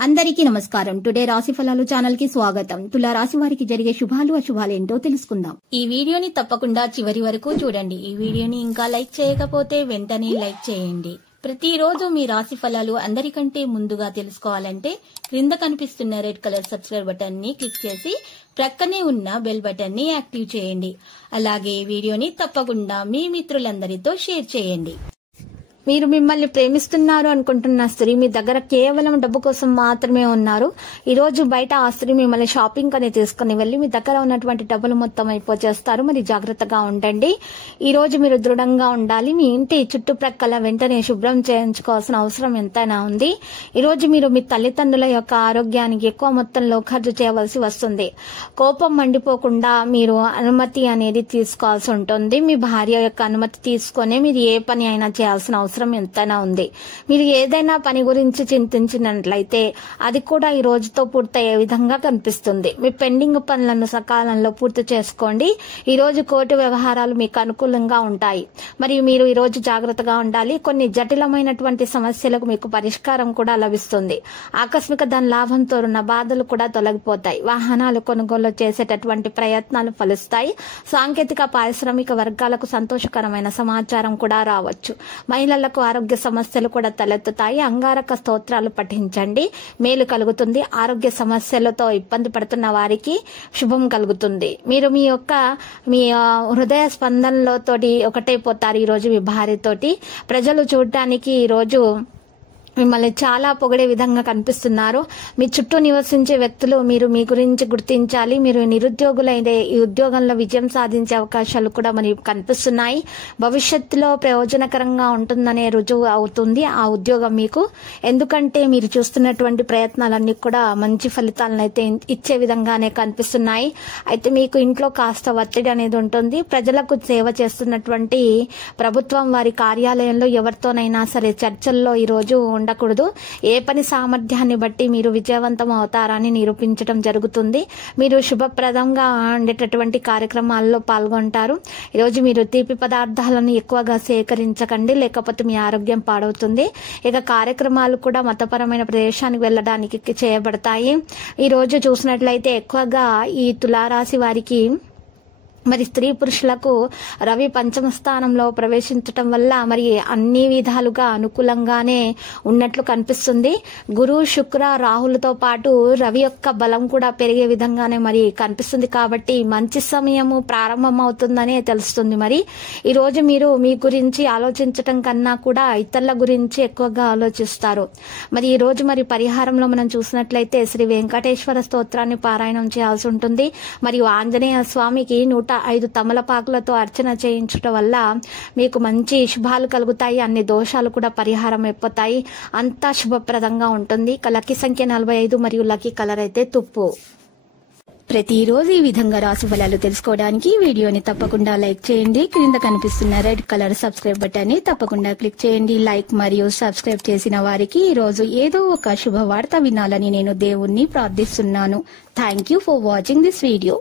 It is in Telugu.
అందరికీ నమస్కారం. టుడే రాశి ఫలాలు ఛానల్ కి స్వాగతం. తులా రాశి వారికి జరిగే శుభాలు అశుభాలు ఏంటో తెలుసుకుందాం. ఈ వీడియోని తప్పకుండా చివరి వరకు చూడండి. ఈ వీడియోని ఇంకా లైక్ చేయకపోతే వెంటనే లైక్ చేయండి. ప్రతిరోజు మీ రాశి ఫలాలు అందరికంటే ముందుగా తెలుసుకోవాలంటే క్రింద కనిపిస్తున్న రెడ్ కలర్ సబ్స్క్రైబ్ బటన్ ని క్లిక్ చేసి ప్రక్కనే ఉన్న బెల్ బటన్ ని యాక్టివ్ చేయండి. అలాగే వీడియోని తప్పకుండా మీ మిత్రులందరితో షేర్ చేయండి. మీరు మిమ్మల్ని ప్రేమిస్తున్నారు అనుకుంటున్న స్త్రీ మీ దగ్గర కేవలం డబ్బు కోసం మాత్రమే ఉన్నారు. ఈ రోజు బయట ఆ స్త్రీ మిమ్మల్ని షాపింగ్ అని తీసుకుని వెళ్లి మీ దగ్గర ఉన్నటువంటి డబ్బులు మొత్తం అయిపోచేస్తారు. మరి జాగ్రత్తగా ఉండండి. ఈ రోజు మీరు దృఢంగా ఉండాలి. మీ ఇంటి చుట్టుప్రక్కల వెంటనే శుభ్రం చేయించుకోవాల్సిన అవసరం ఎంతైనా ఉంది. ఈ రోజు మీరు మీ తల్లిదండ్రుల యొక్క ఆరోగ్యానికి ఎక్కువ మొత్తంలో ఖర్చు చేయవలసి వస్తుంది. కోపం మండిపోకుండా మీరు అనుమతి అనేది తీసుకోవాల్సి ఉంటుంది. మీ భార్య యొక్క అనుమతి తీసుకునే మీరు ఏ పని అయినా చేయాల్సిన అవసరం ఎంతైనా ఉంది. మీరు ఏదైనా పని గురించి చింతించినట్లయితే అది కూడా ఈ రోజుతో పూర్తయ్యే విధంగా కనిపిస్తుంది. మీ పెండింగ్ పనులను సకాలంలో పూర్తి చేసుకోండి. ఈ రోజు కోర్టు వ్యవహారాలు మీకు అనుకూలంగా ఉంటాయి. మరియు మీరు ఈ రోజు జాగ్రత్తగా ఉండాలి. కొన్ని జటిలమైనటువంటి సమస్యలకు మీకు పరిష్కారం కూడా లభిస్తుంది. ఆకస్మిక ధన లాభంతో ఉన్న బాధలు కూడా తొలగిపోతాయి. వాహనాలు కొనుగోలు చేసేటటువంటి ప్రయత్నాలు ఫలిస్తాయి. సాంకేతిక పారిశ్రామిక వర్గాలకు సంతోషకరమైన సమాచారం కూడా రావచ్చు. మహిళలకు ఆరోగ్య సమస్యలు కూడా తలెత్తుతాయి. అంగారక స్తోత్రాలు పఠించండి, మేలు కలుగుతుంది. ఆరోగ్య సమస్యలతో ఇబ్బంది పడుతున్న వారికి శుభం కలుగుతుంది. మీరు మీ హృదయ స్పందనలతోటి ఒకటైపోతారు. ఈ రోజు మీ భార్యతోటి ప్రజలు చూడటానికి ఈ రోజు మిమ్మల్ని చాలా పొగిడే విధంగా కనిపిస్తున్నారు. మీ చుట్టూ నివసించే వ్యక్తులు మీరు మీ గురించి గుర్తించాలి. మీరు నిరుద్యోగులైతే ఈ ఉద్యోగంలో విజయం సాధించే అవకాశాలు కూడా మనకి కనిపిస్తున్నాయి. భవిష్యత్తులో ప్రయోజనకరంగా ఉంటుందనే రుజువు అవుతుంది ఆ ఉద్యోగం మీకు. ఎందుకంటే మీరు చూస్తున్నటువంటి ప్రయత్నాలన్నీ కూడా మంచి ఫలితాలను అయితే ఇచ్చే విధంగానే కనిపిస్తున్నాయి. అయితే మీకు ఇంట్లో కాస్త ఒత్తిడి అనేది ఉంటుంది. ప్రజలకు సేవ చేస్తున్నటువంటి ప్రభుత్వం వారి కార్యాలయంలో ఎవరితోనైనా సరే చర్చల్లో ఈ రోజు ఉండకూడదు. ఏ పని సామర్థ్యాన్ని బట్టి మీరు విజయవంతం అవుతారని నిరూపించడం జరుగుతుంది. మీరు శుభప్రదంగా ఉండేటటువంటి కార్యక్రమాల్లో పాల్గొంటారు. ఈరోజు మీరు తీపి పదార్థాలను ఎక్కువగా సేకరించకండి, లేకపోతే మీ ఆరోగ్యం పాడవుతుంది. ఇక కార్యక్రమాలు కూడా మతపరమైన ప్రదేశానికి వెళ్ళడానికి చేయబడతాయి. ఈ రోజు చూసినట్లయితే ఎక్కువగా ఈ తులారాశి వారికి మరి స్త్రీ పురుషులకు రవి పంచమ స్థానంలో ప్రవేశించటం వల్ల మరి అన్ని విధాలుగా అనుకూలంగానే ఉన్నట్లు కనిపిస్తుంది. గురు శుక్ర రాహులతో పాటు రవి యొక్క బలం కూడా పెరిగే విధంగానే మరి కనిపిస్తుంది. కాబట్టి మంచి సమయము ప్రారంభం అవుతుందనే తెలుస్తుంది. మరి ఈ రోజు మీరు మీ గురించి ఆలోచించటం కన్నా కూడా ఇతరుల గురించి ఎక్కువగా ఆలోచిస్తారు. మరి ఈ రోజు మరి పరిహారంలో మనం చూసినట్లయితే శ్రీ వెంకటేశ్వర స్తోత్రాన్ని పారాయణం చేయాల్సి ఉంటుంది. మరియు ఆంజనేయ స్వామికి 105 తమలపాకులతో అర్చన చేయించడం వల్ల మీకు మంచి శుభాలు కలుగుతాయి. అన్ని దోషాలు కూడా పరిహారం అయిపోతాయి. అంతా శుభప్రదంగా ఉంటుంది. లక్కీ సంఖ్య 45 మరియు లక్కీ కలర్ అయితే తుప్పు. ప్రతిరోజు ఈ విధంగా రాశి ఫలాలు తెలుసుకోవడానికి వీడియోని తప్పకుండా లైక్ చేయండి. క్రింద కనిపిస్తున్న రెడ్ కలర్ సబ్స్క్రైబ్ బటన్ ని తప్పకుండా క్లిక్ చేయండి. లైక్ మరియు సబ్స్క్రైబ్ చేసిన వారికి ఈ రోజు ఏదో ఒక శుభవార్త వినాలని నేను దేవుణ్ణి ప్రార్థిస్తున్నాను. Thank you for watching this video.